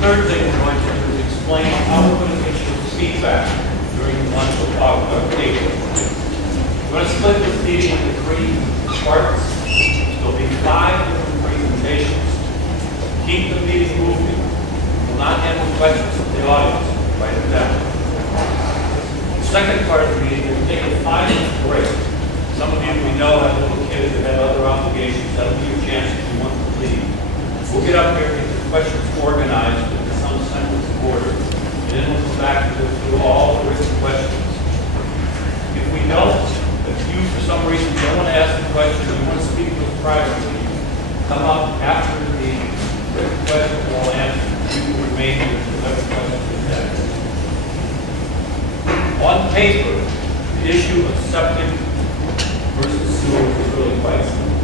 third thing we're going to do is explain how we're going to get you feedback during the month of April. We're going to split this meeting into 3 parts. There'll be 5 different presentations. Keep the meeting moving. We'll not handle questions from the audience. Write it down. The second part of the meeting is take a 5-minute break. Some of you we know have little kids that have other obligations. That'll be your chance if you want to leave. We'll get up here and get the questions organized into some semblance of order. And then we'll come back and go through all the written questions. If we don't, if you for some reason don't want to ask the question or you want to speak to us privately, come up after the written questions are all answered. You will remain here to let the questions be asked. On paper, the issue of septic versus sewer is really quite simple.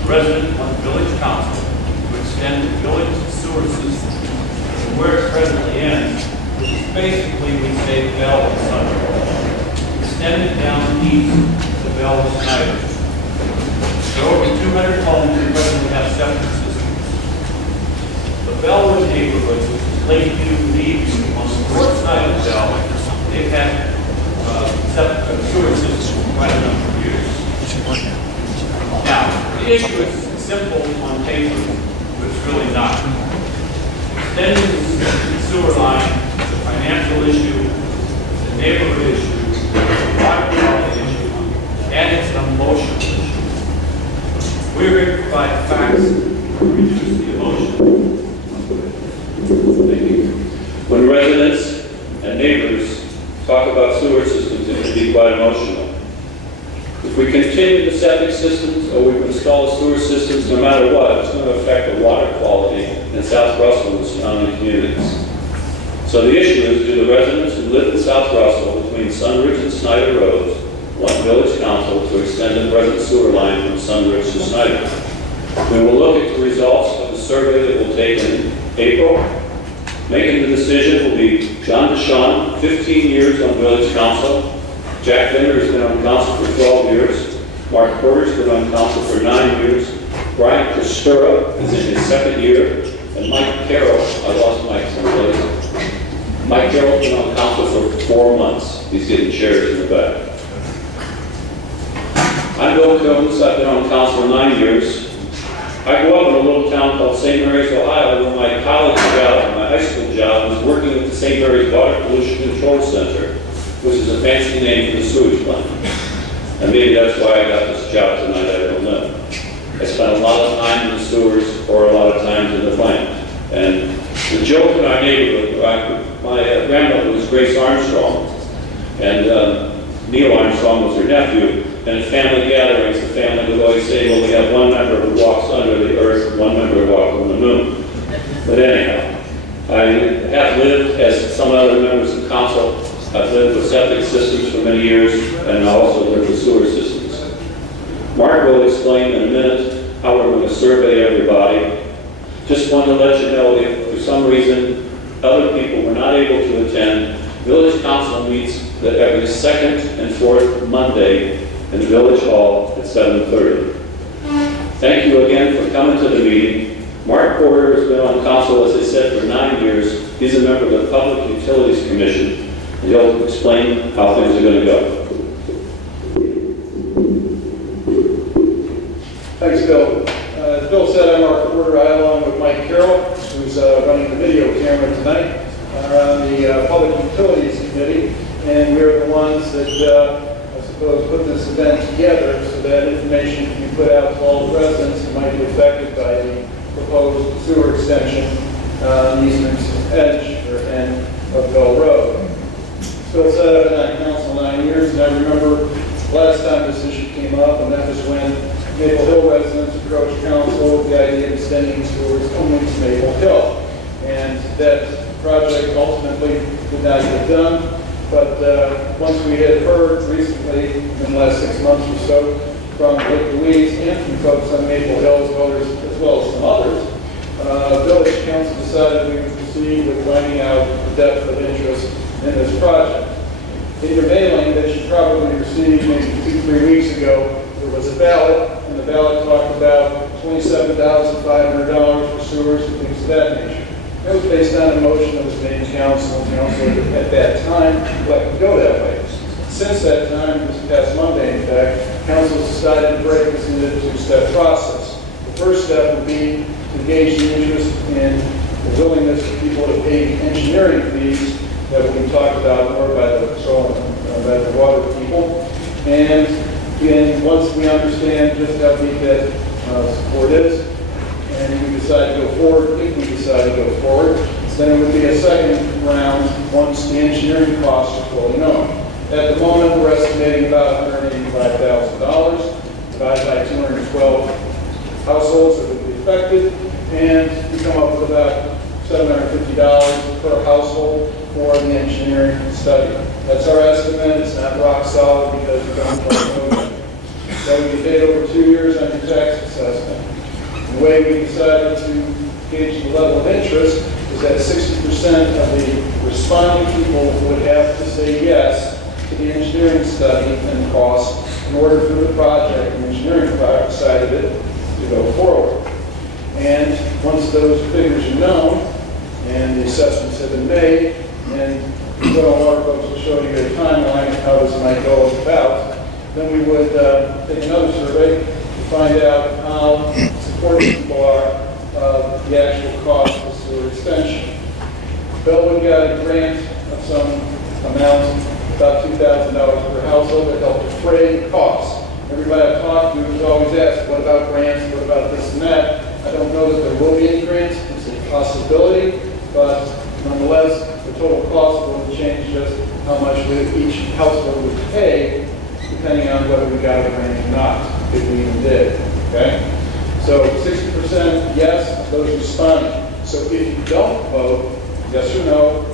The resident wants village council to extend the village sewer system to where it presently ends, which is basically, we say, Bell and Sunderland. Extend it down east to Bell and Snyder. There are over 200 homes that presently have septic systems. The Bellwood neighborhood, which is Lakeview, Leeds, on the north side of Bell, they've had sewer systems for quite a number of years. Now, the issue is simple on paper, but it's really not. Extending the sewer line is a financial issue, it's a neighborhood issue, it's a water quality issue, and it's an emotional issue. We're here to provide facts to reduce the emotion. Thank you. When residents and neighbors talk about sewer systems, it can be quite emotional. If we continue the septic systems or we install sewer systems, no matter what, it's going to affect the water quality in South Russell and the surrounding communities. So the issue is, do the residents who live in South Russell between Sunridge and Snyder Roads want village council to extend the present sewer line from Sunridge to Snyder? We will look at the results of the survey that will take in April. Making the decision will be John DeShawn, 15 years on village council. Jack Bender has been on council for 12 years. Mark Porter's been on council for 9 years. Brian Costura is in his 2nd year. And Mike Carroll, I lost Mike someplace. Mike Carroll's been on council for 4 months. He's getting chairs in the back. I'm Bill Coons. I've been on council for 9 years. I grew up in a little town called St. Mary's, Ohio, where my college job, my high school job, was working at the St. Mary's Water Pollution Control Center, which is a fancy name for the sewage plant. And maybe that's why I got this job tonight, I don't know. I spent a lot of time in the sewers or a lot of time in the plant. And the joke in our neighborhood, my grandmother was Grace Armstrong, and Neil Armstrong was her nephew. And at family gatherings, the family would always say, well, we have one member who walks under the earth and one member who walks on the moon. But anyhow, I have lived, as some other members of council, I've lived with septic systems for many years, and I also lived with sewer systems. Mark will explain in a minute how we're going to survey everybody. Just want to let you know, if for some reason other people were not able to attend, Village Council meets every 2nd and 4th Monday in the Village Hall at 7:30. Thank you again for coming to the meeting. Mark Porter has been on council, as I said, for 9 years. He's a member of the Public Utilities Commission, and he'll explain how things are going to go. Thanks, Bill. As Bill said, I'm Mark Porter. I, along with Mike Carroll, who's running the video camera tonight, are on the Public Utilities Committee, and we're the ones that put this event together so that information can be put out to all the residents who might be affected by the proposed sewer extension on the eastern edge or end of Bell Road. Bill said I've been on council 9 years, and I remember last time this issue came up, and that was when Maple Hill residents approached council with the idea of extending sewers only to Maple Hill. And that project ultimately did not get done. But once we had heard recently, in the last 6 months or so, from Lake Louise and from folks on Maple Hill, as well as some others, Village Council decided we would proceed with finding out the depth of interest in this project. In your mailing that you probably received maybe 2-3 weeks ago, there was a ballot, and the ballot talked about $27,500 for sewers and things of that nature. That was based on a motion that was made in council, and council at that time let it go that way. Since that time, this past Monday, in fact, council decided to break this into a two-step process. The first step would be to gauge the interest in the willingness of people to pay engineering fees that will be talked about more by the water people. And again, once we understand just how deep that support is, and we decide to go forward, if we decide to go forward, then it would be a second round once the engineering costs are fully known. At the moment, we're estimating about $185,000 divided by 212 households that would be affected, and we come up with about $750 per household for the engineering study. That's our estimate. It's not rock solid because we don't know. So we did over 2 years on your tax assessment. The way we decided to gauge the level of interest is that 60% of the responding people would have to say yes to the engineering study and cost in order for the project, the engineering side of it, to go forward. And once those figures are known and the assessments have been made, and our folks will show you a timeline of how this might go about, then we would take another survey to find out how supportive people are of the actual cost of the sewer extension. Bellwood got a grant of some amount, about $2,000 per household, that helped defray the costs. Everybody I've talked to has always asked, what about grants, what about this and that? I don't know that there will be any grants, it's a possibility, but nonetheless, the total cost will change just how much each household would pay, depending on whether we got a grant or not, if we even did, okay? So 60% yes, those responding. So if you don't vote, yes or no,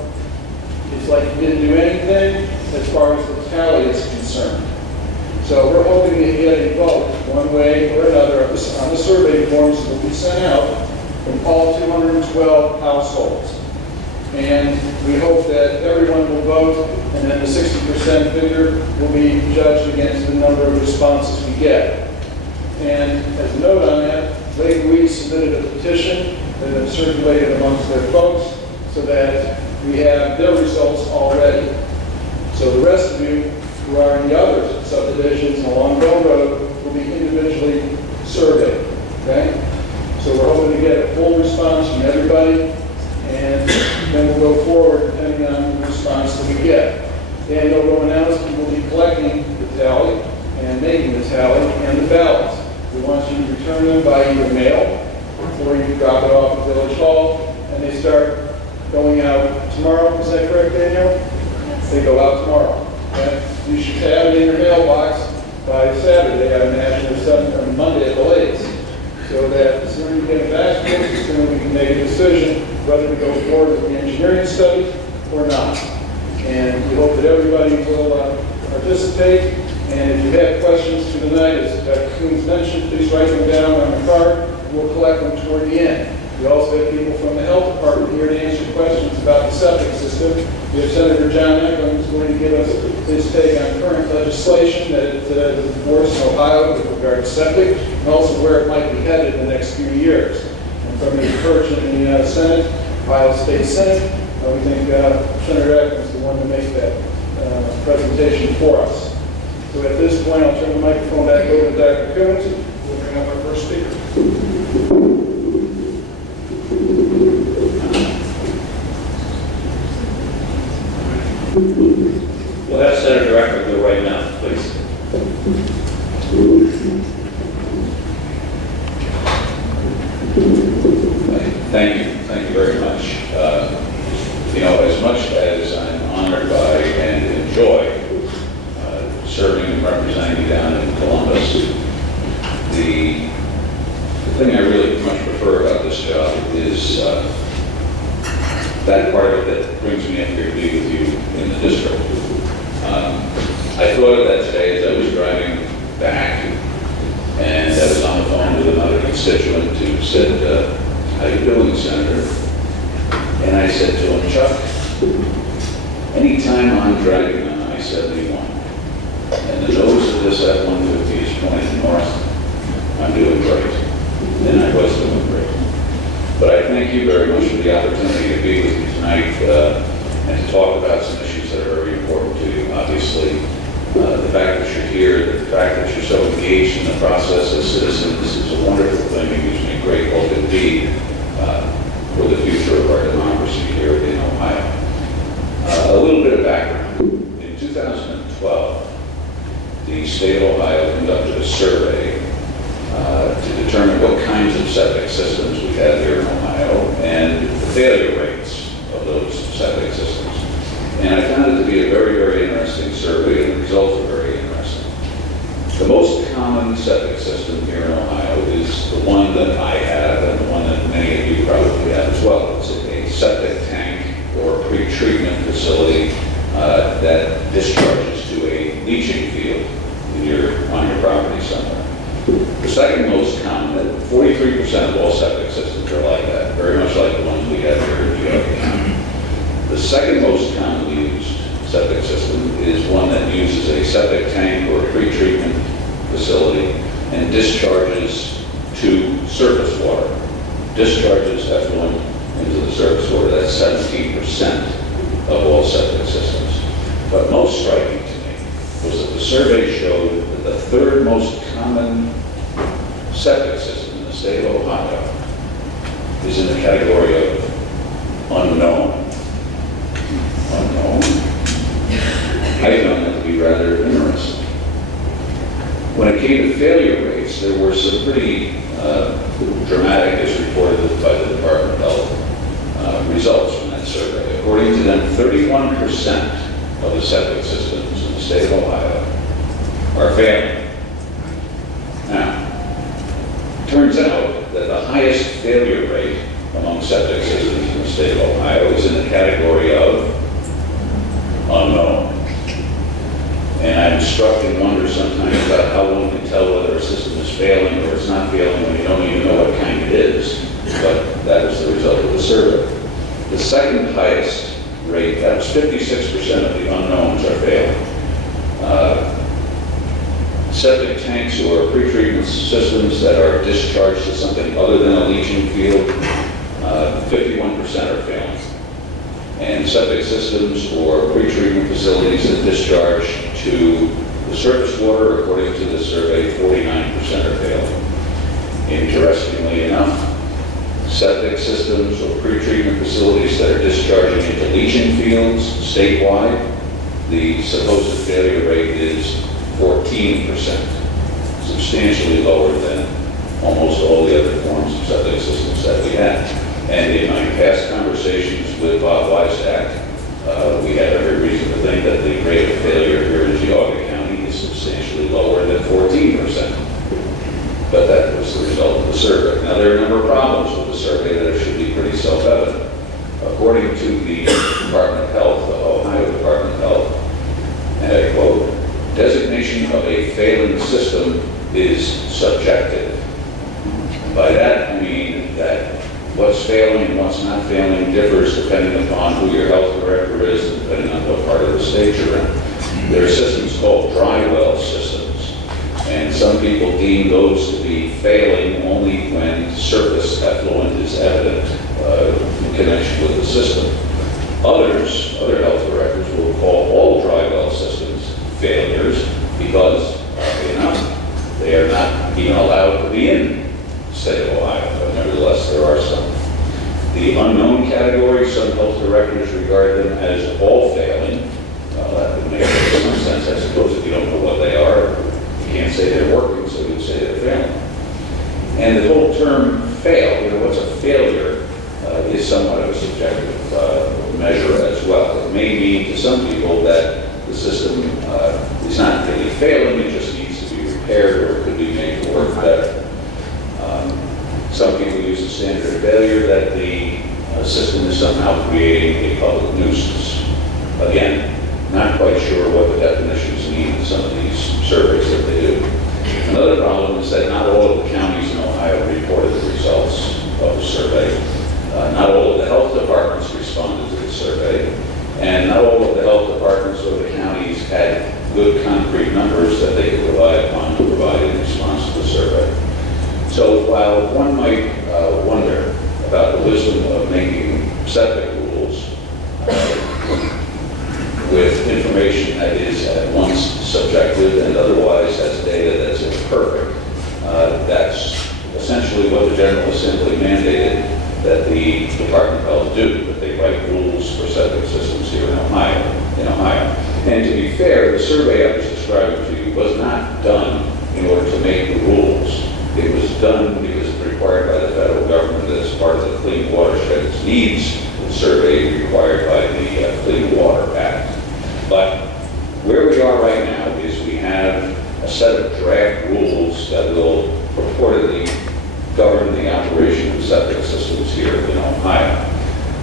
it's like you didn't do anything as far as the tally is concerned. So we're hoping to get a vote one way or another on the survey forms that we sent out from all 212 households. And we hope that everyone will vote, and then the 60% figure will be judged against the number of responses we get. And as a note on that, Lake Louise submitted a petition that has circulated amongst their folks so that we have their results already. So the rest of you who are in the other subdivisions along Bell Road will be individually surveyed, okay? So we're hoping to get a full response from everybody, and then we'll go forward depending on the response that we get. Dan Romanowski will be collecting the tally and making the tally and the ballots. We want you to return them by either mail or you drop it off at Village Hall, and they start going out tomorrow. Is that correct, Daniel? They go out tomorrow. Okay? You should have it in your mailbox by Saturday, I imagine, or Monday at the latest, so that the sooner you get it back, the sooner we can make a decision whether to go forward with the engineering study or not. And we hope that everybody will participate. And if you have questions for the night, as Dr. Coons mentioned, please write them down on the card, and we'll collect them toward the end. We also have people from the health department here to answer questions about the septic system. We have Senator John Eklund who's going to give us his take on current legislation that is enforced in Ohio with regard to septic, and also where it might be headed in the next few years. And from the encouragement in the Senate, Ohio State Senate, we think Senator Eklund is the one to make that presentation for us. So at this point, I'll turn the microphone back over to Dr. Coons. We'll bring up our first speaker. We'll have Senator Eckert go right now, please. Thank you very much. As much as I'm honored by and enjoy serving and representing you down in Columbus, the thing I really much prefer about this job is that part of it that brings me up here to be with you in the district. I thought of that today as I was driving back, and I was on the phone with another constituent who said, how you doing, Senator? And I said to him, Chuck, anytime I'm driving on I-71, and the nose of this F-150 is pointing north, I'm doing great. And I was doing great. But I thank you very much for the opportunity to be with you tonight and to talk about some issues that are very important to you. Obviously, the fact that you're here, the fact that you're so engaged in the process as citizens is a wonderful thing. It gives me great hope indeed for the future of our democracy here in Ohio. A little bit of background. In 2012, the state of Ohio conducted a survey to determine what kinds of septic systems we have here in Ohio and the failure rates of those septic systems. And I found it to be a very, very interesting survey, and the results are very interesting. The most common septic system here in Ohio is the one that I have and the one that many of you probably have as well. It's a septic tank or pre-treatment facility that discharges to a leaching field on your property somewhere. The second most common, 43% of all septic systems are like that, very much like the ones we have here in Geauga County. The second most commonly used septic system is one that uses a septic tank or a pre-treatment facility and discharges to surface water. Discharges effluent into the surface water. That's 17% of all septic systems. But most striking to me was that the survey showed that the third most common septic system in the state of Ohio is in the category of unknown. Unknown? I found that to be rather interesting. When it came to failure rates, there were some pretty dramatic, as reported by the Department of Health, results from that survey. According to them, 31% of the septic systems in the state of Ohio are failing. Now, it turns out that the highest failure rate among septic systems in the state of Ohio is in the category of unknown. And I'm struck and wonder sometimes about how one can tell whether a system is failing or it's not failing when you don't even know what kind it is. But that was the result of the survey. The second highest rate, that was 56% of the unknowns are failing. Septic tanks or pre-treatment systems that are discharged to something other than a leaching field, 51% are failing. And septic systems or pre-treatment facilities that discharge to the surface water, according to the survey, 49% are failing. Interestingly enough, septic systems or pre-treatment facilities that are discharging into leaching fields statewide, the supposed failure rate is 14%, substantially lower than almost all the other forms of septic systems that we have. And in my past conversations with Bob Weissach, we had every reason to think that the rate of failure here in Geauga County is substantially lower than 14%. But that was the result of the survey. Now, there are a number of problems with the survey that should be pretty self-evident. According to the Department of Health, the Ohio Department of Health, and I quote, "Designation of a failing system is subjective." By that, I mean that what's failing and what's not failing differs depending upon who your health director is and depending on what part of the state you're in. There are systems called dry well systems, and some people deem those to be failing only when surface effluent is evident in connection with the system. Other health directors will call all dry well systems failures because, they are not even allowed to be in the state of Ohio, but nevertheless there are some. The unknown category, some health directors regard them as all failing. Well, that would make some sense, I suppose, if you don't know what they are. You can't say they're working, so you say they're failing. And the whole term fail, what's a failure, is somewhat of a subjective measure as well. It may mean to some people that the system is not really failing, it just needs to be repaired or it could be made to work better. Some people use the standard of failure that the system is somehow creating a public nuisance. Again, not quite sure what the definitions mean in some of these surveys that they do. Another problem is that not all of the counties in Ohio reported the results of the survey. Not all of the health departments responded to the survey, and not all of the health departments or the counties had good concrete numbers that they could rely upon to provide in response to the survey. So while one might wonder about the wisdom General Assembly mandated that the Department of Health do, that they write rules for septic systems here in Ohio. And to be fair, the survey I was describing to you was not done in order to make the rules. It was done because it's required by the federal government as part of the Clean Watersheds Needs Survey required by the Clean Water Act. But where we are right now is we have a set of draft rules that will purportedly govern the operation of septic systems here in Ohio.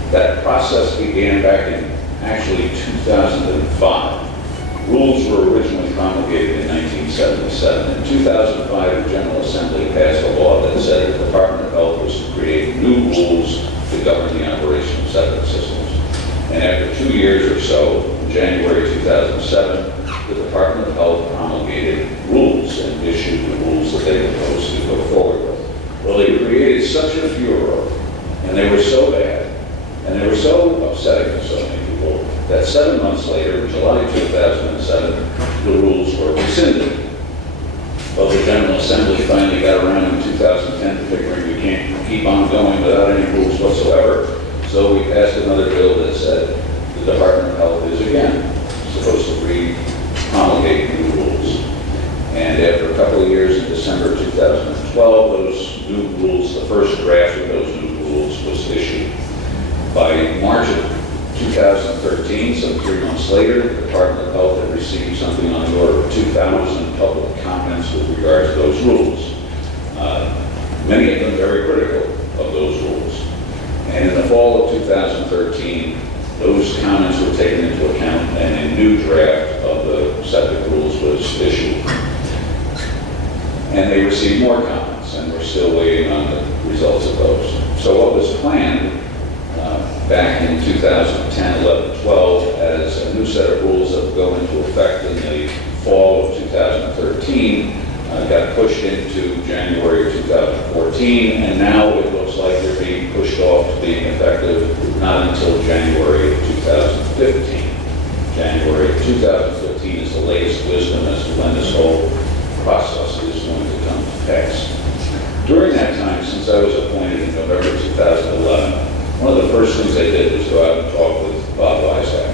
That process began back in actually 2005. Rules were originally promulgated in 1977. In 2005, the General Assembly passed a law that said the Department of Health was to create new rules to govern the operation of septic systems. And after 2 years or so, in January 2007, the Department of Health promulgated rules and issued the rules that they proposed to go forward with. Well, they created such a furor, and they were so bad, and they were so upsetting to so many people, that 7 months later, in July 2007, the rules were rescinded. Well, the General Assembly finally got around in 2010 to figuring we can't keep on going without any rules whatsoever. So we passed another bill that said the Department of Health is again supposed to promulgate new rules. And after a couple of years, in December 2012, those new rules, the first draft of those new rules was issued. By March of 2013, some 3 months later, the Department of Health had received something on the order of 2,000 public comments with regard to those rules. Many of them very critical of those rules. And in the fall of 2013, those comments were taken into account and a new draft of the septic rules was issued. And they received more comments, and we're still waiting on the results of those. So what was planned back in 2010, 11, 12 as a new set of rules that would go into effect in the fall of 2013 got pushed into January 2014, and now it looks like they're being pushed off to being effective not until January 2015. January 2015 is the latest wisdom as to when this whole process is going to come to pass. During that time, since I was appointed in November 2011, one of the first things I did was go out and talk with Bob Isaac,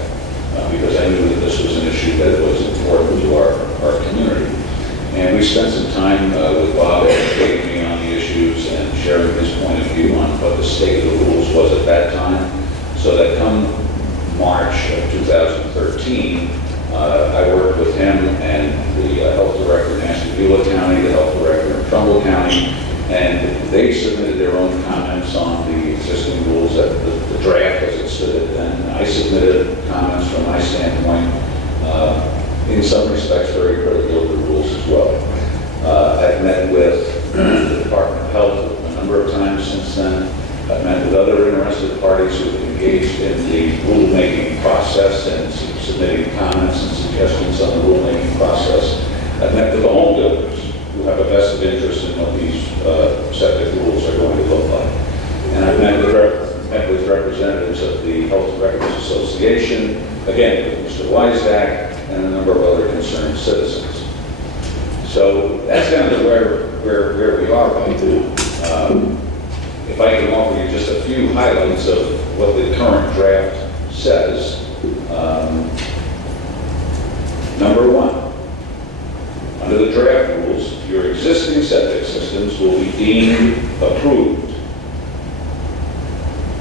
because I knew that this was an issue that was important to our community. And we spent some time with Bob educating me on the issues and sharing his point of view on what the state of the rules was at that time, so that come March of 2013, I worked with him and the health director in Ashtabula County, the health director in Trumbull County, and they submitted their own comments on the existing rules, that the draft as it stood, and I submitted comments from my standpoint, in some respects very critical of the rules as well. I've met with the Department of Health a number of times since then. I've met with other interested parties who have engaged in the rulemaking process and submitting comments and suggestions on the rulemaking process. I've met with the home builders who have a vested interest in what these septic rules are going to look like. And I've met with representatives of the Health Directors Association, again, with Mr. Weisdack, and a number of other concerned citizens. So that's kind of where we are right now. If I can offer you just a few highlights of what the current draft says. Number one, under the draft rules, your existing septic systems will be deemed approved.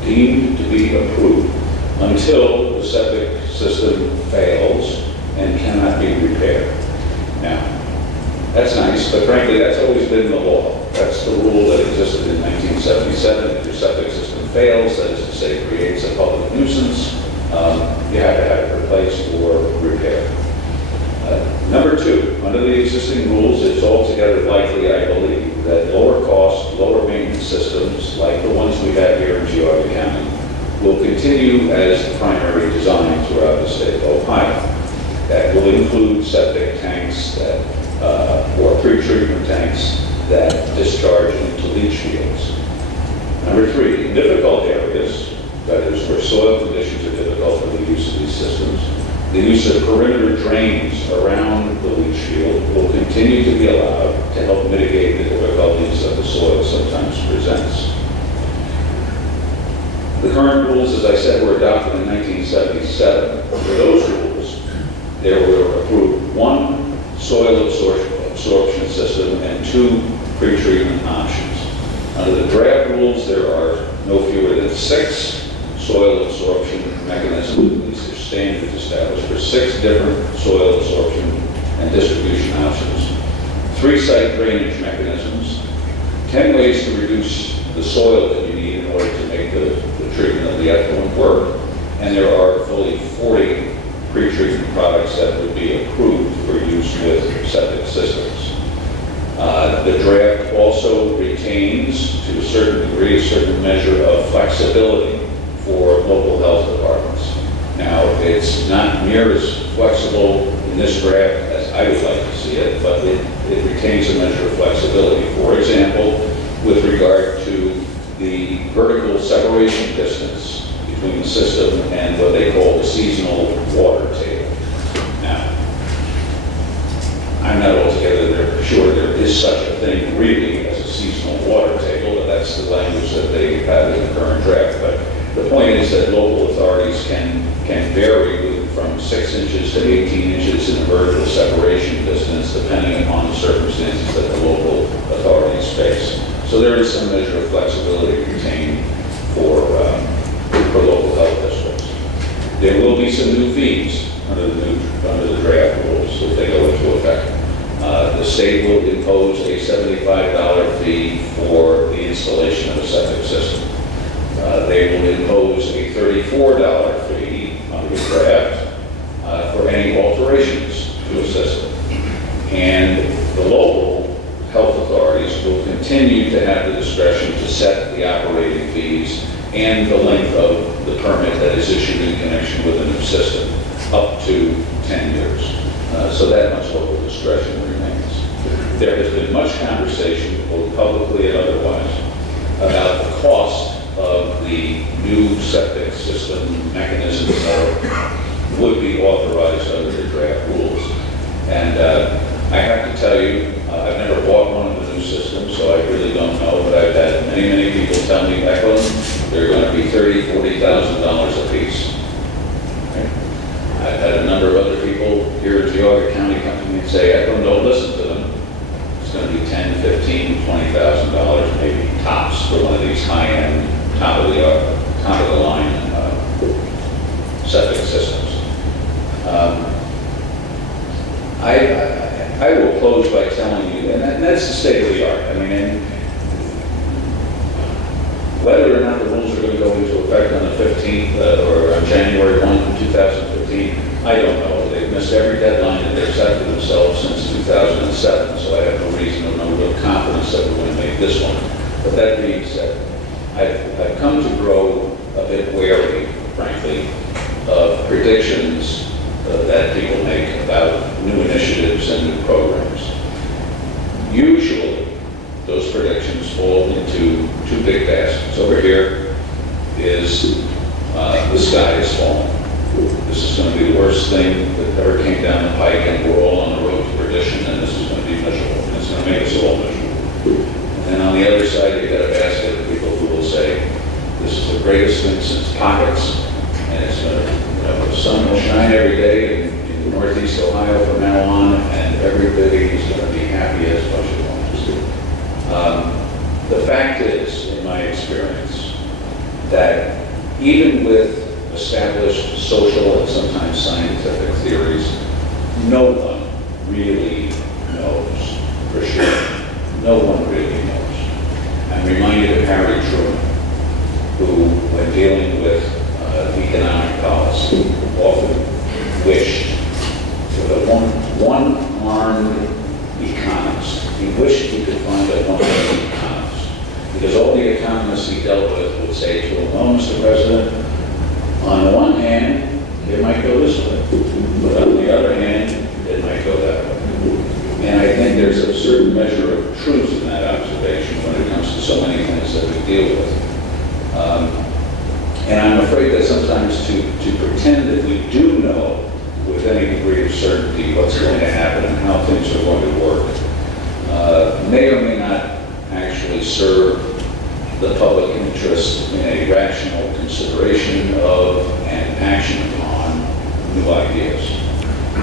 Deemed to be approved until the septic system fails and cannot be repaired. Now, that's nice, but frankly, that's always been the law. That's the rule that existed in 1977. If your septic system fails, that is to say, creates a public nuisance, you have to have it replaced or repaired. Number two, under the existing rules, it's altogether likely, I believe, that lower cost, lower maintenance systems, like the ones we have here in Geauga County, will continue as the primary design throughout the state of Ohio. That will include septic tanks or pre-treatment tanks that discharge into leach fields. Number three, in difficult areas, that is where soil conditions are difficult for the use of these systems, The use of perimeter drains around the leach field will continue to be allowed to help mitigate the difficulties that the soil sometimes presents. The current rules, as I said, were adopted in 1977. For those rules, there were approved 1 soil absorption system and 2 pretreatment options. Under the draft rules, there are no fewer than 6 soil absorption mechanisms, at least there's standards established for 6 different soil absorption and distribution options, 3 site drainage mechanisms, 10 ways to reduce the soil that you need in order to make the treatment of the effluent work, and there are fully 40 pre-treatment products that would be approved for use with septic systems. The draft also retains, to a certain degree, a certain measure of flexibility for local health departments. Now, it's not near as flexible in this draft as I would like to see it, but it retains a measure of flexibility. For example, with regard to the vertical separation distance between the system and what they call the seasonal water table. Now, I'm not altogether sure there is such a thing really as a seasonal water table, but that's the language that they have in the current draft. But the point is that local authorities can vary from 6 inches to 18 inches in a vertical separation distance, depending upon the circumstances that the local authorities face. So there is some measure of flexibility retained for local health districts. There will be some new fees under the draft rules if they go into effect. The state will impose a $75 fee for the installation of a septic system. They will impose a $34 fee under the draft for any alterations to a system. And the local health authorities will continue to have the discretion to set the operating fees and the length of the permit that is issued in connection with a new system, up to 10 years. So that much local discretion remains. There has been much conversation, both publicly and otherwise, about the cost of the new septic system mechanisms that would be authorized under the draft rules. And I have to tell you, I've never bought one of the new systems, so I really don't know, but I've had many people tell me, Eklund, they're going to be $30,000, $40,000 a piece. Okay? I've had a number of other people here in Geauga County come to me and say, Eklund, don't listen to them. It's going to be $10,000, $15,000, $20,000 maybe tops for one of these high-end, top of the line septic systems. I will close by telling you, and that's the state of the art. I mean, and whether or not the rules are going to go into effect on the 15th or on January 1, 2015, I don't know. They've missed every deadline that they've set for themselves since 2007, so I have no reason or no real confidence that we're going to make this one. But that being said, I've come to grow a bit wary, frankly, of predictions that people make about new initiatives and new programs. Usually, those predictions fall into 2 big baskets. Over here is the sky is falling. This is going to be the worst thing that ever came down the pike, and we're all on the road to perdition, and this is going to be miserable. And it's going to make us all miserable. And on the other side, you've got a basket of people who will say, this is the greatest thing since pockets, and it's going to, the sun will shine every day in Northeast Ohio from now on, and everybody is going to be happy as much as wants. The fact is, in my experience, that even with established social and sometimes scientific theories, no one really knows for sure. No one really knows. I'm reminded of Harry Truman, who, when dealing with economic policy, often wished for the one-armed economist. He wished he could find a one-armed economist, because all the economists he dealt with would say to him, well, Mr. President, on the one hand, it might go this way, but on the other hand, it might go that way. And I think there's a certain measure of truth in that observation when it comes to so many things that we deal with. And I'm afraid that sometimes to pretend that we do know with any degree of certainty what's going to happen and how things are going to work may or may not actually serve the public interest in a rational consideration of and action upon new ideas.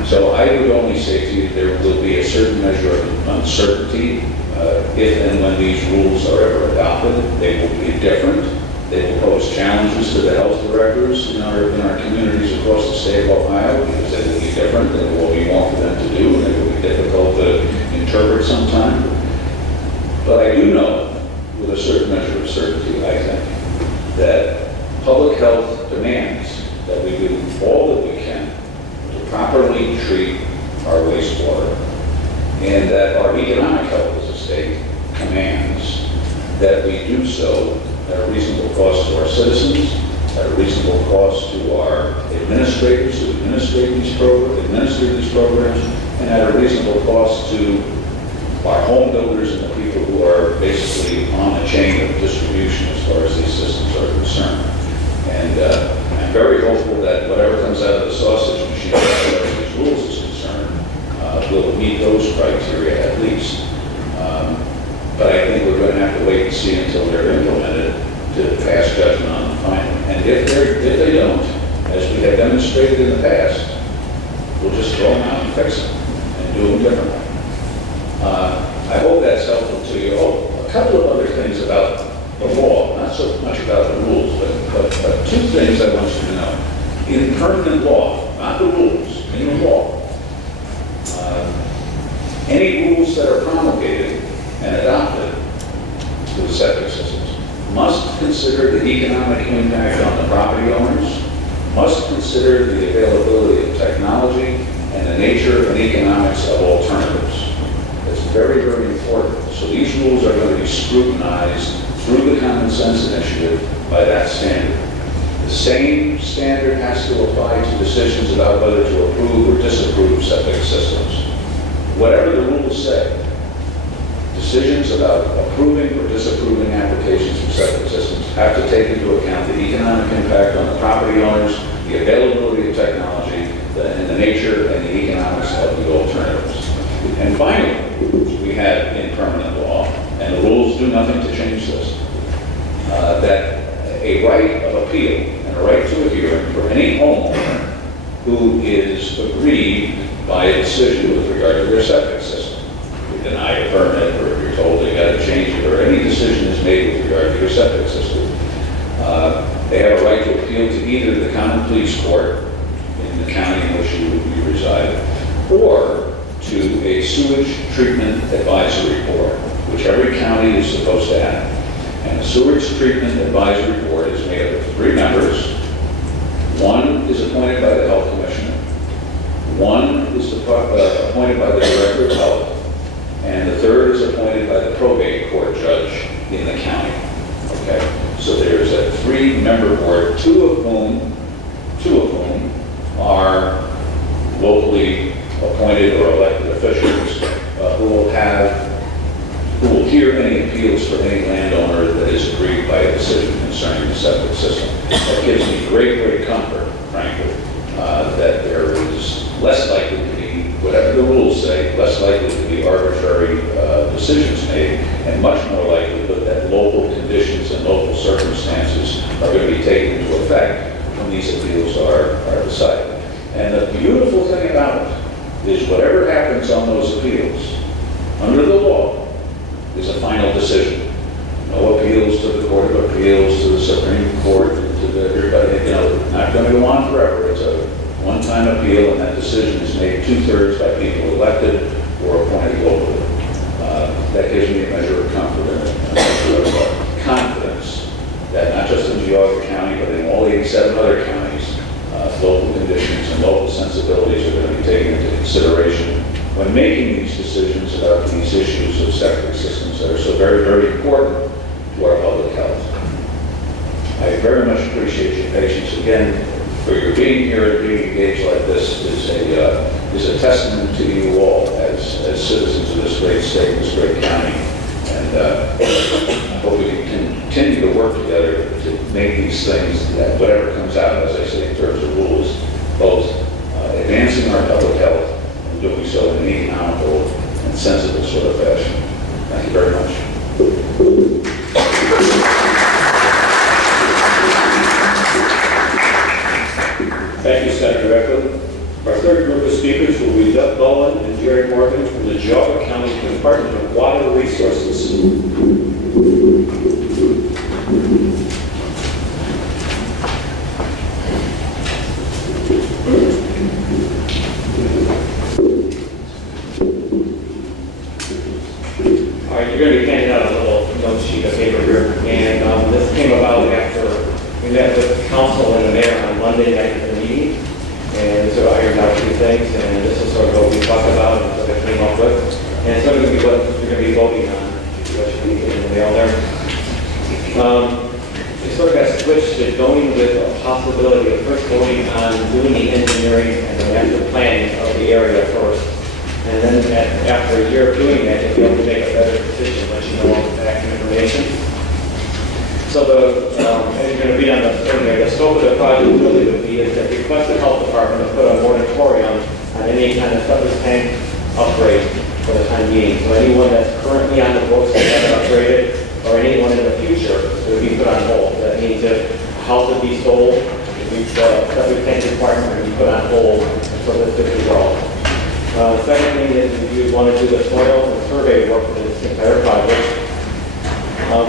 So I would only say to you there will be a certain measure of uncertainty if and when these rules are ever adopted. They will be different. They will pose challenges to the health directors in our communities across the state of Ohio because they will be different and there will be more for them to do and they will be difficult to interpret sometimes. But I do know with a certain measure of certainty, I think, that public health demands that we do all that we can to properly treat our wastewater, and that our economic health as a state commands that we do so at a reasonable cost to our citizens, at a reasonable cost to our administrators who administer these programs, and at a reasonable cost to our home builders and the people who are basically on the chain of distribution as far as these systems are concerned. And I'm very hopeful that whatever comes out of the sausage machine as far as these rules is concerned will meet those criteria at least. But I think we're going to have to wait and see until they're implemented to pass judgment on them finally. And if they don't, as we have demonstrated in the past, we'll just throw them out and fix them and do them differently. I hope that's helpful to you. Oh, a couple of other things about the law, not so much about the rules, but two things I want you to know. In permanent law, not the rules, in the law, any rules that are promulgated and adopted to the septic systems must consider the economic impact on the property owners, must consider the availability of technology and the nature and economics of alternatives. It's very, very important. So these rules are going to be scrutinized through the Common Sense Initiative by that standard. The same standard has to apply to decisions about whether to approve or disapprove septic systems. Whatever the rules say, decisions about approving or disapproving applications for septic systems have to take into account the economic impact on the property owners, the availability of technology, and the nature and the economics of the alternatives. And finally, we have in permanent law, and the rules do nothing to change this, that a right of appeal and a right to a hearing for any homeowner who is aggrieved by a decision with regard to their septic system. If you deny a permit, or if you're told they got to change it, or any decision is made with regard to your septic system, they have a right to appeal to either the common pleas court in the county in which you reside, or to a sewage treatment advisory board, which every county is supposed to have. And the sewage treatment advisory board is made up of 3 members. One is appointed by the health commissioner. One is appointed by the director of health. And the third is appointed by the probate court judge in the county. Okay? So there's a 3-member board, two of whom are locally appointed or elected officials who will hear any appeals for any landowner that is aggrieved by a decision concerning the septic system. That gives me great comfort, frankly, that there is less likely to be, whatever the rules say, less likely to be arbitrary decisions made, and much more likelihood that local conditions and local circumstances are going to be taken into effect when these appeals are decided. And the beautiful thing about it is whatever happens on those appeals, under the law, is a final decision. No appeals to the Court of Appeals, to the Supreme Court, to everybody, not going to go on forever. It's a one-time appeal, and that decision is made 2/3 by people elected or appointed locally. That gives me a measure of comfort and a measure of confidence that not just in Geauga County, but in all 87 other counties, local conditions and local sensibilities are going to be taken into consideration when making these decisions about these issues of septic systems that are so very, very important to our public health. I very much appreciate your patience. Again, for your being here and being engaged like this is a testament to you all as citizens of this great state, this great county. And I hope we can continue to work together to make these things, that whatever comes out, as I say, in terms of rules, both advancing our public health and doing so in an economical and sensible sort of fashion. Thank you very much. Thank you, Senator Eklund. Our third group of speakers will be Doug Bowen and Jerry Morgan from the Geauga County Department of Water Resources. All right, you're going to be handing out a little note sheet of paper here, and this came about after we met with council and the mayor on Monday night at the meeting, and sort of ironed out a few things, and this is sort of what we talked about and what I came up with, and it's going to be what you're going to be voting on, what should be in the mail there. We sort of got switched to going with a possibility of first voting on doing the engineering and the master planning of the area first. And then after a year of doing that, you'll be able to make a better decision once you know all the facts and information. So as you're going to read on the screen there, the scope of the project really would be is that request the health department to put a moratorium on any kind of septic tank upgrade for the time being. So anyone that's currently on the books that haven't upgraded, or anyone in the future, would be put on hold. That means if a house would be sold, if the septic tank requirement would be put on hold until this is resolved. The second thing is if you want to do the soil and survey work for this entire project,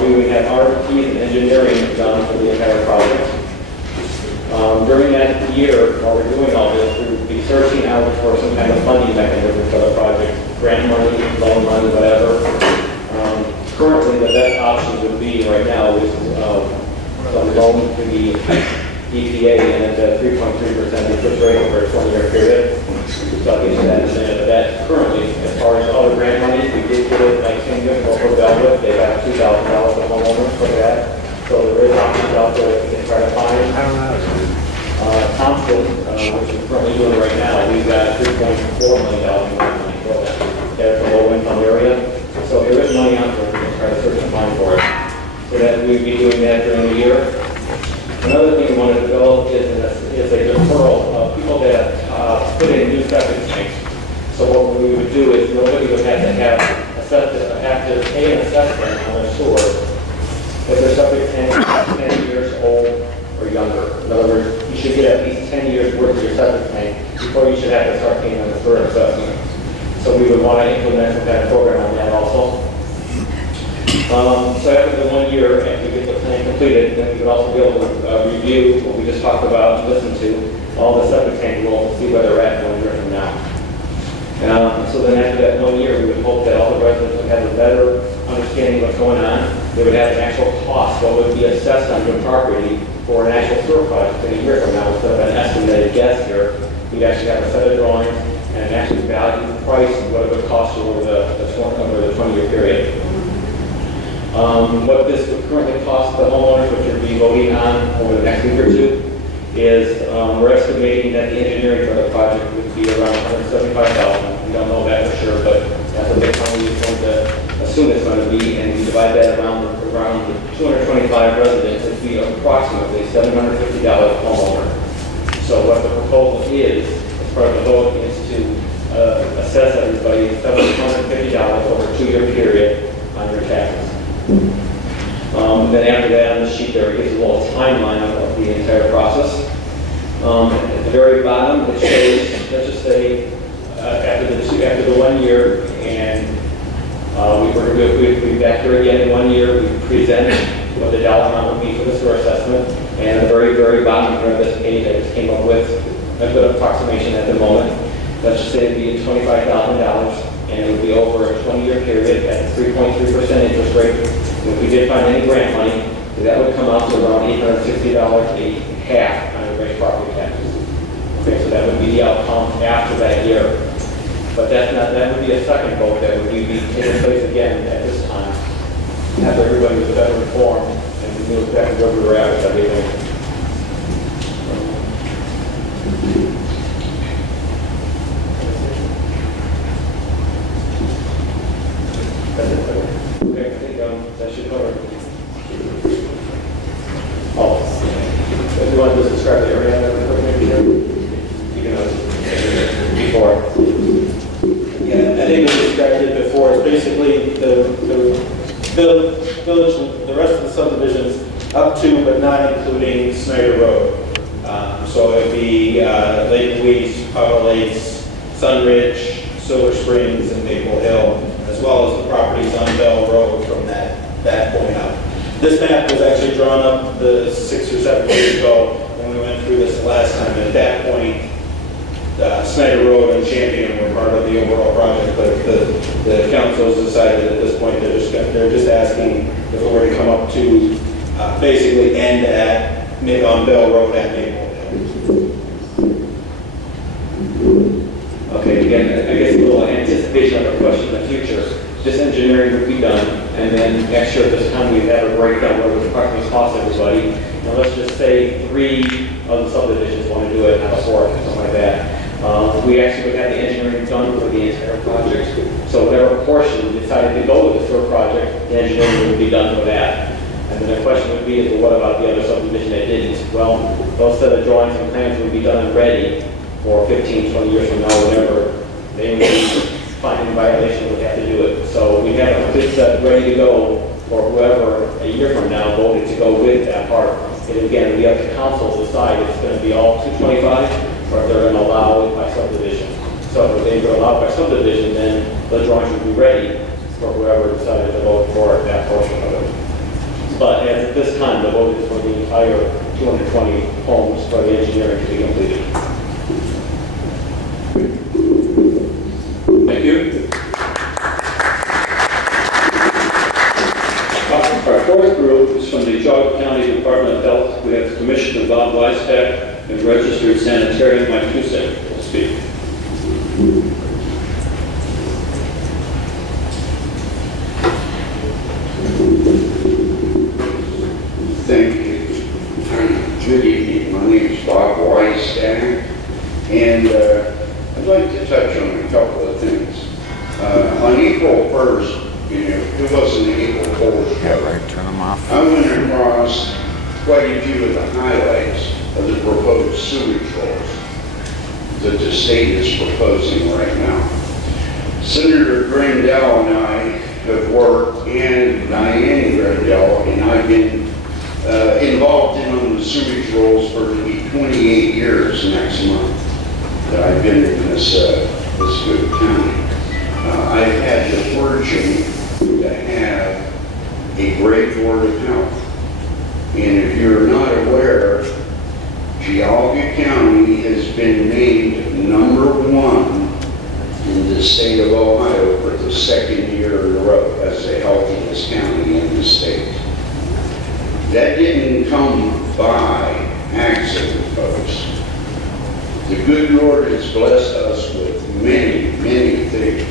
we would have RFPs and engineering done for the entire project. During that year, while we're doing all this, we would be searching out for some kind of funding mechanism for the project, grant money, loan money, whatever. Currently, the best option would be right now is some loan to the EPA and at 3.3% interest rate over a 20-year period. So I'll give you that incentive. But that currently, as far as other grant money, we did get it like Kingdom or Velvet. They got $2,000 a homeowner for that. So there is options out there that we can try to find. Thompson, which we're currently doing right now, we've got $3.4 million in grant money for that. That's a low-income area. So there is money out there. We can try to search and find for it. So that we'd be doing that during the year. Another thing we want to develop is a deferral of people that put in new septic tanks. So what we would do is nobody would have to pay an assessment on their sewer if their septic tank is 10 years old or younger. In other words, you should get at least 10 years worth of your septic tank before you should have to start paying on the sewer assessment. So we would want to implement some kind of program on that also. So after the 1 year, after we get the plan completed, then we would also be able to review what we just talked about and listen to all the septic tank rules and see where they're at 1 year from now. So then after that 1 year, we would hope that all the residents would have a better understanding of what's going on. They would have an actual cost, what would be assessed on your property for an actual sewer project in a year from now, instead of an estimated guess here. We'd actually have a set of drawings and an actual value, price, and what it would cost you over the 20-year period. What this would currently cost the homeowners, which we'll be voting on over the next week or two, is we're estimating that the engineering for the project would be around $175,000. We don't know that for sure, but that's what the county is going to assume it's going to be, and we divide that around the 225 residents, it'd be approximately $750 per homeowner. So what the proposal is, as part of the vote, is to assess everybody $750 over a 2-year period on your taxes. Then after that, on the sheet there, it gives a little timeline of the entire process. At the very bottom, it shows, let's just say, after the 1 year, and we'll be back here again in 1 year, we present what the dollar amount would be for the sewer assessment, and at the very, very bottom here of this page, I just came up with a good approximation at the moment. Let's just say it would be $25,000, and it would be over a 20-year period at a 3.3% interest rate. If we did find any grant money, that would come out to around $860 a half on your base property taxes. Okay, so that would be the outcome after that year. But that would be a second vote that would be taking place again at this time, after everybody was better informed and we knew exactly where we were at with everything. Okay, I think that should cover it. Oh, if you want to just describe the area that we're looking at here, you can up to but not including Snyder Road. So it'd be Lake Louise, Powder Lakes, Sunridge, Silver Springs, and Maple Hill, as well as the properties on Bell Road from that point out. This map was actually drawn up 6 or 7 years ago when we went through this last time. At that point, Snyder Road and Champion were part of the overall project, but the council's decided at this point they're just asking if it were to come up to basically end on Bell Road at Maple Hill. Okay, again, I guess a little anticipation of a question in the future. This engineering would be done, and then next year at this time, we have a breakdown where the parking costs everybody. Now, let's just say 3 of the subdivisions want to do it, not a 4th, or something like that. We actually would have the engineering done for the entire project. So whatever portion we decided to go with the sewer project, the engineering would be done for that. And then the question would be, well, what about the other subdivision that didn't? Well, those set of drawings and plans would be done and ready for 15, 20 years from now, whatever. They would be finding violation, would have to do it. So we have a good set ready to go for whoever a year from now voted to go with that part. And again, we have the council to decide if it's going to be all 225 or if they're going to allow it by subdivision. So if they were allowed by subdivision, then the drawings would be ready for whoever decided to vote for that portion of it. But at this time, the vote is for the entire 220 homes for the engineering to be completed. Thank you. Our 4th group is from the Geauga County Department of Health. We have Commissioner Bob Weisbeck and registered sanitarian Mike Cusick will speak. Thank you. Good evening. My name is Bob Weisbeck, and I'd like to touch on a couple of things. On April 1st, it wasn't April 4th. Turn them off. I went across quite a few of the highlights of the proposed sewage rolls that the state is proposing right now. Senator Grandel and I have worked, and Diane Grandel, and I've been involved in the sewage rolls for 28 years next month that I've been in this good county. I've had the fortune to have a great board of health. And if you're not aware, Geauga County has been named #1 in the state of Ohio for the 2nd year in a row as the healthiest county in the state. That didn't come by accident, folks. The good Lord has blessed us with many, many things.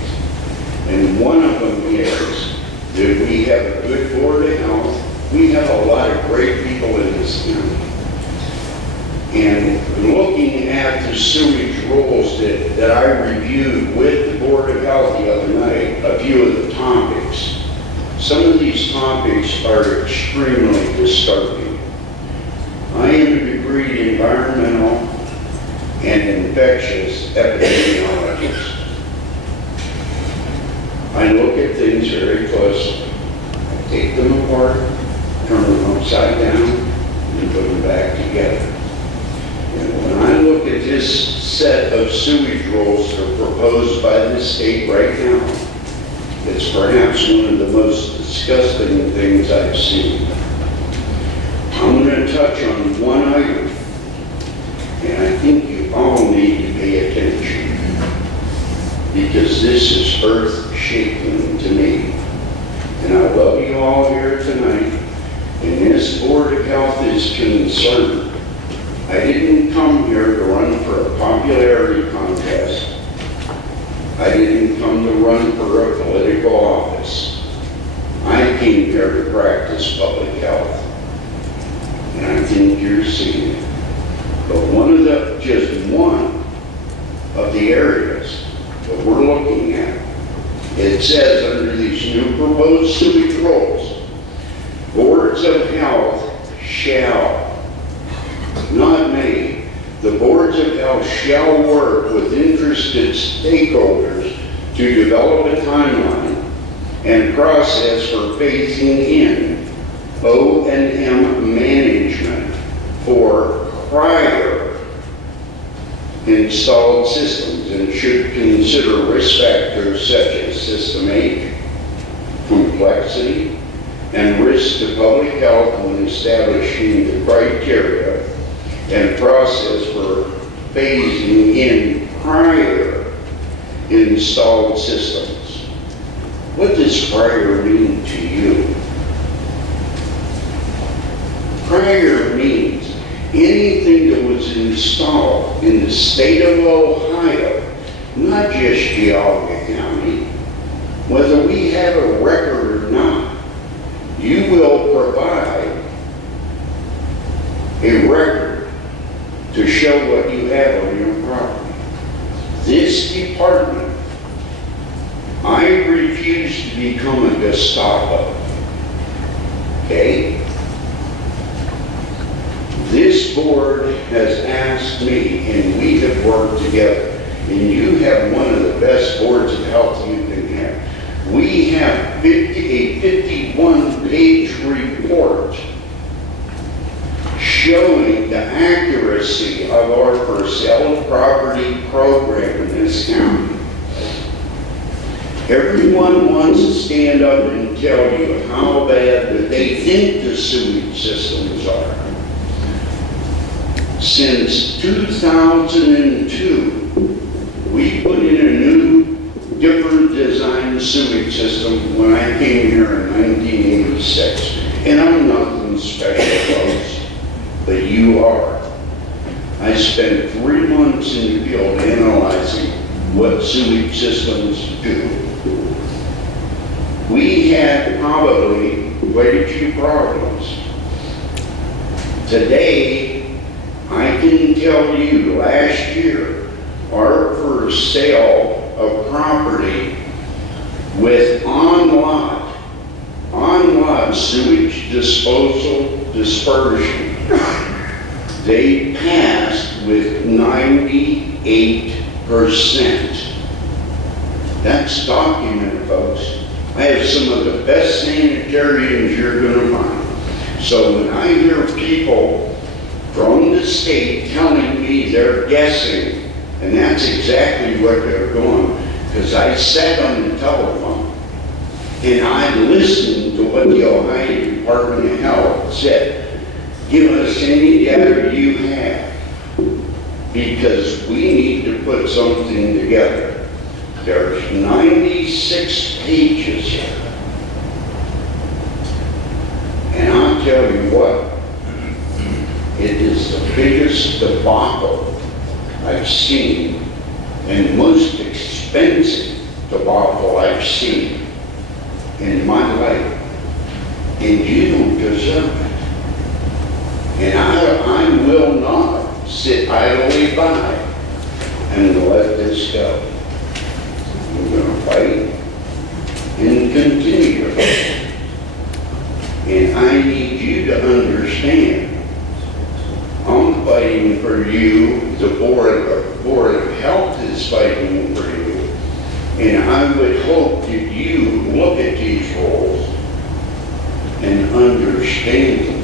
And one of them is that we have a good board of health. We have a lot of great people in this county. And looking at the sewage rules that I reviewed with the Board of Health the other night, a few of the topics, some of these topics are extremely disturbing. I am a degreed environmental and infectious epidemiologist. I look at things very closely. I take them apart, turn them upside down, and put them back together. And when I look at this set of sewage rules that are proposed by the state right now, it's perhaps one of the most disgusting things I've seen. I'm going to touch on one item, and I think you all need to pay attention, because this is earth-shaking to me. And I love you all here tonight, and this Board of Health is concerned. I didn't come here to run for a popularity contest. I didn't come to run for a political office. I came here to practice public health. And I think you're seeing it. But just one of the areas that we're looking at, it says under these new proposed sewage rules, boards of health shall, not may, the boards of health shall work with interested stakeholders to develop a timeline and process for phasing in O&M management for prior installed systems and should consider risk factors such as system age, complexity, and risk to public health when establishing the criteria and process for phasing in prior installed systems. What does prior mean to you? Prior means anything that was installed in the state of Ohio, not just Geauga County, whether we have a record or not, you will provide a record to show what you have on your property. This department, I refuse to become a Gestapo, okay? This board has asked me, and we have worked together, and you have one of the best boards of health you can have. We have a 51-page report showing the accuracy of our for sale of property program in this county. Everyone wants to stand up and tell you how bad that they think the sewage systems are. Since 2002, we put in a new, different design sewage system when I came here in 1986. And I'm nothing special, folks, but you are. I spent 3 months in the field analyzing what sewage systems do. We had probably quite a few problems. Today, I can tell you, last year, our first sale of property with on-lot sewage disposal dispersion, they passed with 98%. That's documented, folks. I have some of the best sanitarians you're going to find. So when I hear people from the state telling me they're guessing, and that's exactly what they're doing, because I sat on the telephone and I listened to what the Ohio Department of Health said. Give us any data you have, because we need to put something together. There's 96 pages here. And I'll tell you what, it is the biggest debacle I've seen and most expensive debacle I've seen in my life. And you don't deserve it. And I will not sit idly by and let this go. I'm going to fight and continue to fight. And I need you to understand, I'm fighting for you, the Board of Health is fighting for you, and I would hope that you look at these roles and understand them,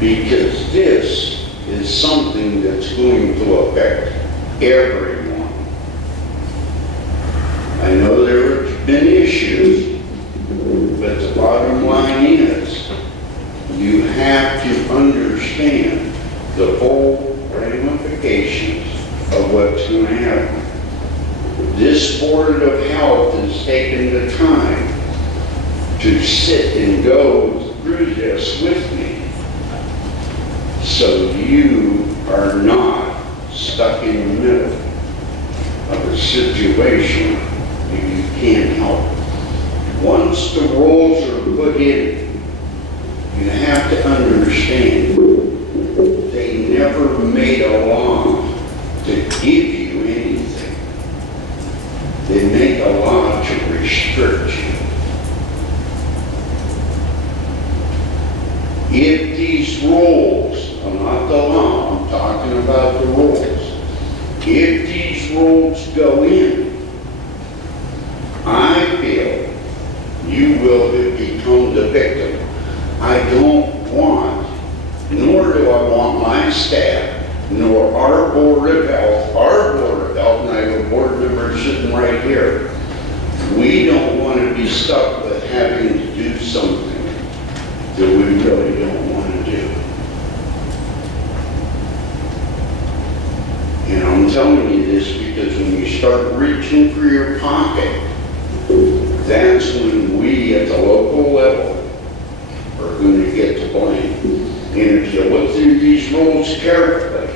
because this is something that's going to affect everyone. I know there have been issues, but the bottom line is you have to understand the full ramifications of what's going to happen. This Board of Health has taken the time to sit and go through this with me, so you are not stuck in the middle of a situation that you can't help. Once the rules are put in, you have to understand they never made a law to give you anything. They make a law to restrict you. If these rules, I'm not the law, I'm talking about the rules. If these rules go in, I feel you will become the victim I don't want, nor do I want my staff, nor our Board of Health, and I have a board member sitting right here. We don't want to be stuck with having to do something that we really don't want to do. And I'm telling you this because when you start reaching for your pocket, that's when we at the local level are going to get to blame. And if you look through these rules carefully,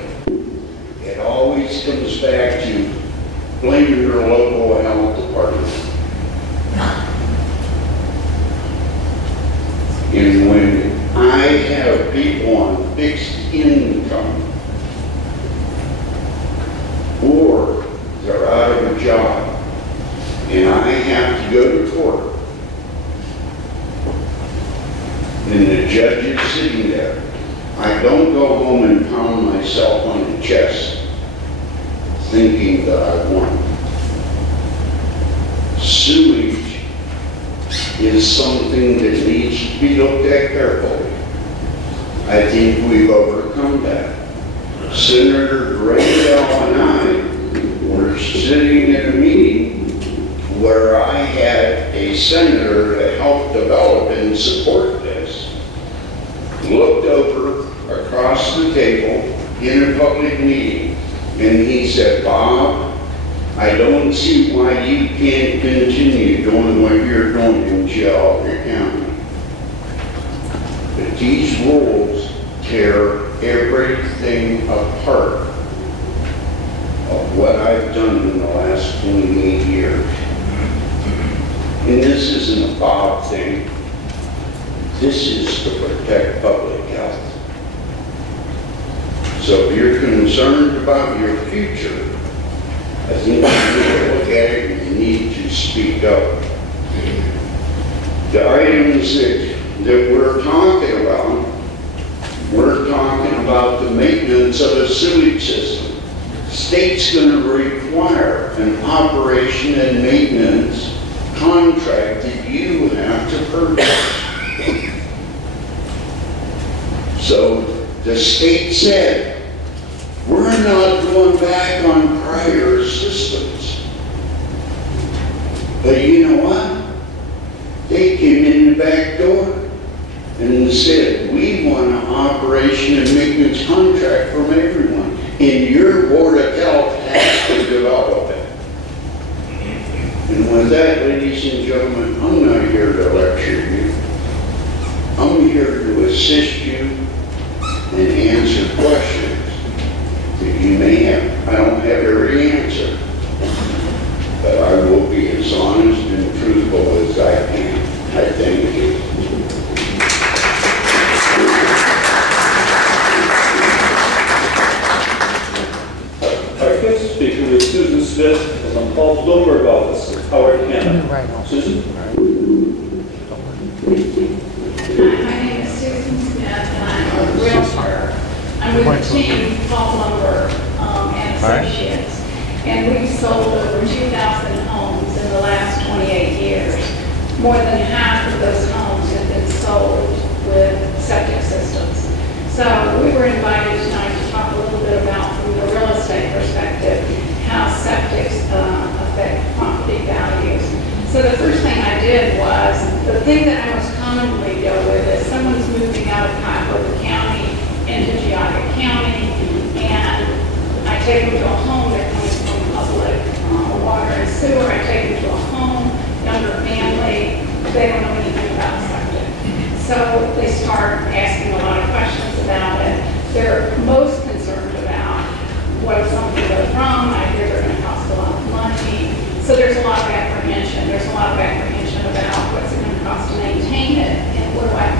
it always comes back to blaming your local health department. And when I have people on fixed income, or they're out of a job, and I have to go to court, and the judge is sitting there, I don't go home and pound myself on the chest thinking that I won. Sewage is something that needs to be looked at carefully. I think we've overcome that. Senator Graydell and I were sitting in a meeting where I had a senator to help develop and support this, looked over across the table in a public meeting, and he said, Bob, I don't see why you can't continue doing what you're doing in Geauga County. But these rules tear everything apart of what I've done in the last 28 years. And this isn't a Bob thing. This is to protect public health. So if you're concerned about your future, I think you need to look at it and you need to speak up. The items that we're talking about the maintenance of a sewage system. State's going to require an operation and maintenance contract that you have to purchase. So the state said, we're not going back on prior systems. But you know what? They came in the back door and said, we want an operation and maintenance contract from everyone. And your Board of Health has to develop it. And with that, ladies and gentlemen, I'm not here to lecture you. I'm here to assist you and answer questions that you may have. I don't have every answer, but I will be as honest and truthful as I can. I thank you. Our fifth speaker is Susan Smith from Paul Bloomberg office in Howard, Canada. Susan? My name is Susan Smith, and I'm a realtor. I'm with the team, Paul Lumber and Associates. And we've sold over 2,000 homes in the last 28 years. More than half of those homes have been sold with septic systems. So we were invited tonight to talk a little bit about, from the real estate perspective, how septics affect property values. So the first thing I did was, the thing that I most commonly deal with is someone's moving out of Cuyahoga County into Geauga County, and I take them to a home, they're coming from public water and sewer, I take them to a home, younger family, they don't know anything about septic. So they start asking a lot of questions about it. They're most concerned about what if something goes wrong. I hear they're going to cost a lot of money. So there's a lot of apprehension. There's a lot of apprehension about what's it going to cost to maintain it, and what do I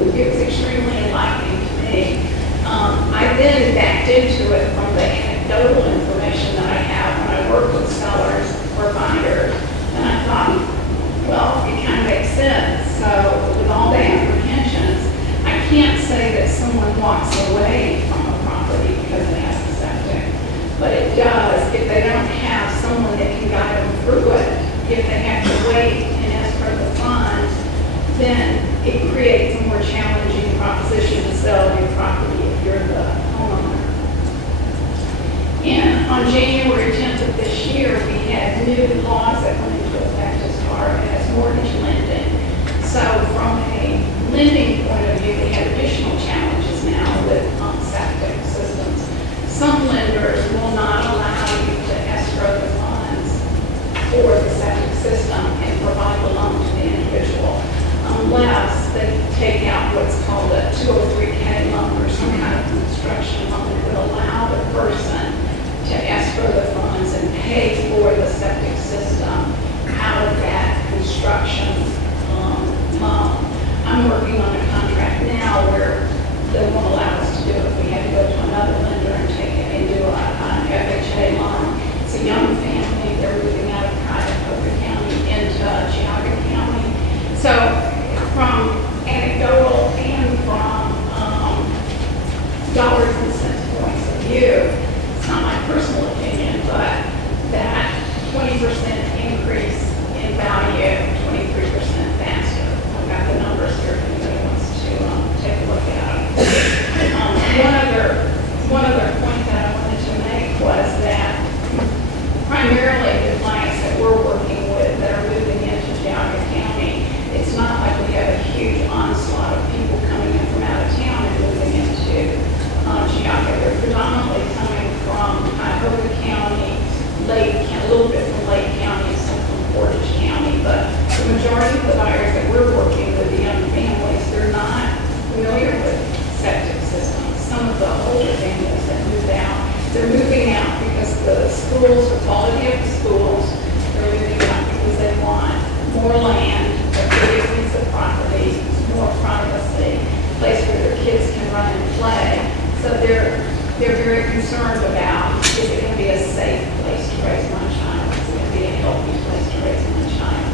it was extremely enlightening to me. I then backed into it from the anecdotal information that I have when I work with sellers or buyers, and I thought, well, it kind of makes sense. So with all the apprehensions, I can't say that someone walks away from a property because it has a septic, but it does if they don't have someone that can guide them through it. If they have to wait and ask for the funds, then it creates a more challenging proposition to sell your property if you're the homeowner. And on January 10th of this year, we had new laws that went into effect as far as mortgage lending. So from a lending point of view, we have additional challenges now with septic systems. Some lenders will not allow you to escrow the funds for the septic system and provide the loan to the individual unless they take out what's called a 203K loan or some kind of construction loan that will allow the person to escrow the funds and pay for the septic system out of that construction loan. I'm working on a contract now where they won't allow us to do it. We had to go to another lender and take it and do an FHA loan. It's a young family. They're moving out of Cuyahoga County into Geauga County. So from anecdotal and from dollars and cents points of view, it's not my personal opinion, but that 20% increase in value, 23% faster. I've got the numbers here if anybody wants to take a look at it. One other point that I wanted to make was that primarily the clients that we're working with that are moving into Geauga County, it's not like we have a huge onslaught of people coming in from out of town and moving into Geauga. They're predominantly coming from Cuyahoga County, a little bit from Lake County, some from Portage County, but the majority of the buyers that we're working with, the young families, they're not familiar with septic systems. Some of the older families that move out, they're moving out because the schools, the quality of the schools, they're moving out because they want more land, a bigger piece of property, more privacy, a place where their kids can run and play. So they're very concerned about, is it going to be a safe place to raise my child? Is it going to be a healthy place to raise my child?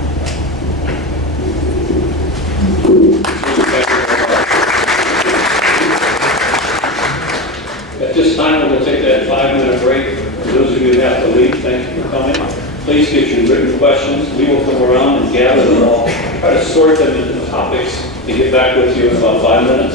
At this time, we're going to take that 5-minute break. For those of you who have to leave, thank you for coming. Please get your written questions. We will come around and gather them all, try to sort them into topics to get back with you in about 5 minutes.